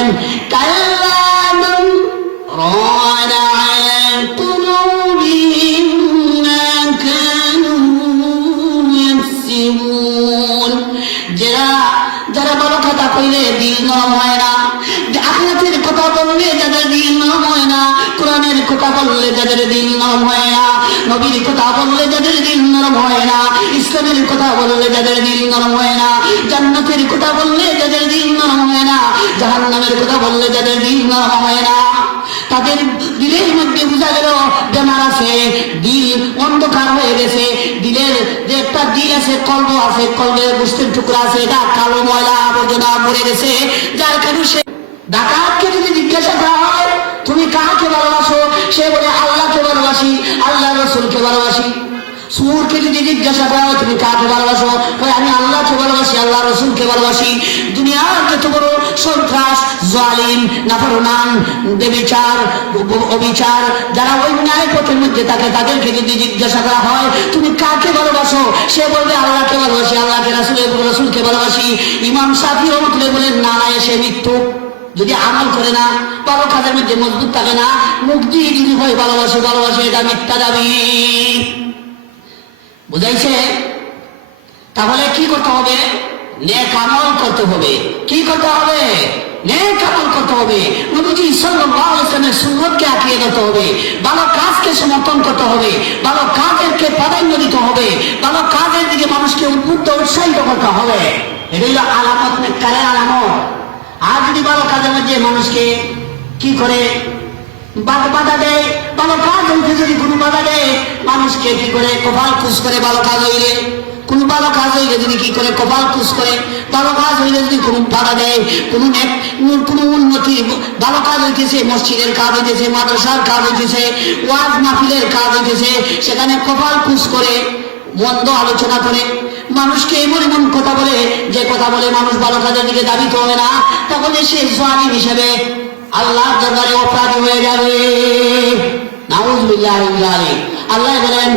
বলেন কাল্লাম রানা আলা কুলুবিহিম মা কানু ইয়াকসিবুন। যারা বড় কথা কইলে দিল নরম হয় না, আখিরাতের কথা বললে যাদের দিল নরম হয় না, কোরআনের কথা বললে যাদের দিল নরম হয় না, নবীর কথা বললে যাদের দিল নরম হয় না, ইসলামের কথা বললে যাদের দিল নরম হয় না, জান্নাতের কথা বললে যাদের দিল নরম হয় না, জাহান্নামের কথা বললে যাদের দিল নরম হয় না, তাদের দিলের মধ্যে বোঝা গেল বেমার আছে, দিল অন্ধকার হয়ে গেছে। দিলের যে একটা দিল আছে, কল্প আছে, কল্পের গোষ্ঠীর টুকরা আছে, এটা কালো ময়লা আবর্জনা ভরে গেছে, যার কারণে সে ডাকাতকে যদি জিজ্ঞাসা করা হয় তুমি কাকে ভালোবাসো, সে বলে আল্লাহকে ভালোবাসি, আল্লাহ রসুলকে ভালোবাসি। সুরকে যদি জিজ্ঞাসা করা হয় তুমি কাকে ভালোবাসো, আমি আল্লাহকে ভালোবাসি, আল্লাহ রসুলকে ভালোবাসি। দুনিয়ার যত বড় সন্ত্রাস, জালিম, নাফরমান, বেবিচার, অবিচার, যারা অন্যায় পথের মধ্যে থাকে তাদেরকে যদি জিজ্ঞাসা করা হয় তুমি কাকে ভালোবাসো, সে বলবে আল্লাহকে ভালোবাসি, আল্লাহকে রসুলকে ভালোবাসি। ইমাম শাফি রহমতুল্লাহ বলেন না না এসে মৃত্যু, যদি আমল করে না, ভালো কাজের মধ্যে মজবুত থাকে না, মুখ দিয়ে যদি হয় ভালোবাসে ভালোবাসে, এটা মিথ্যা দাবি। বুঝাইছে? তাহলে কি করতে হবে? নেক আমল করতে হবে। কি করতে হবে? নেক আমল করতে হবে। নবীজি সাল্লাল্লাহু আলাইহি ওয়াসাল্লামের সুন্নতকে আঁকিয়ে দিতে হবে, ভালো কাজকে সমর্থন করতে হবে, ভালো কাজেরকে প্রাধান্য দিতে হবে, ভালো কাজের দিকে মানুষকে উদ্বুদ্ধ উৎসাহিত করতে হবে। এটাই হলো আলামত, নেককারের আলামত। আর যদি ভালো কাজের মধ্যে মানুষকে কি করে বাধা দেয়, ভালো কাজ হইতে যদি কোনো বাধা দেয়, মানুষকে কি করে কপাল খুশ করে, ভালো কাজ হইলে কোন ভালো কাজ হইলে যদি কি করে কপাল খুশ করে, ভালো কাজ হইলে যদি কোনো বাধা দেয়, কোনো উন্নতি, ভালো কাজ হইতেছে, মসজিদের কাজ হইতেছে, মাদ্রাসার কাজ হইতেছে, ওয়াজ মাহফিলের কাজ হইতেছে, সেখানে কপাল খুশ করে, মন্দ আলোচনা করে, মানুষকে এমন এমন কথা বলে যে কথা বলে মানুষ ভালো কাজের দিকে দাবিত হবে না, তাহলে সে জালিম হিসেবে আল্লাহর দরবারে অপরাধী হয়ে যাবে। নাউযুবিল্লাহি মিন যালিক। আল্লাহ বলেন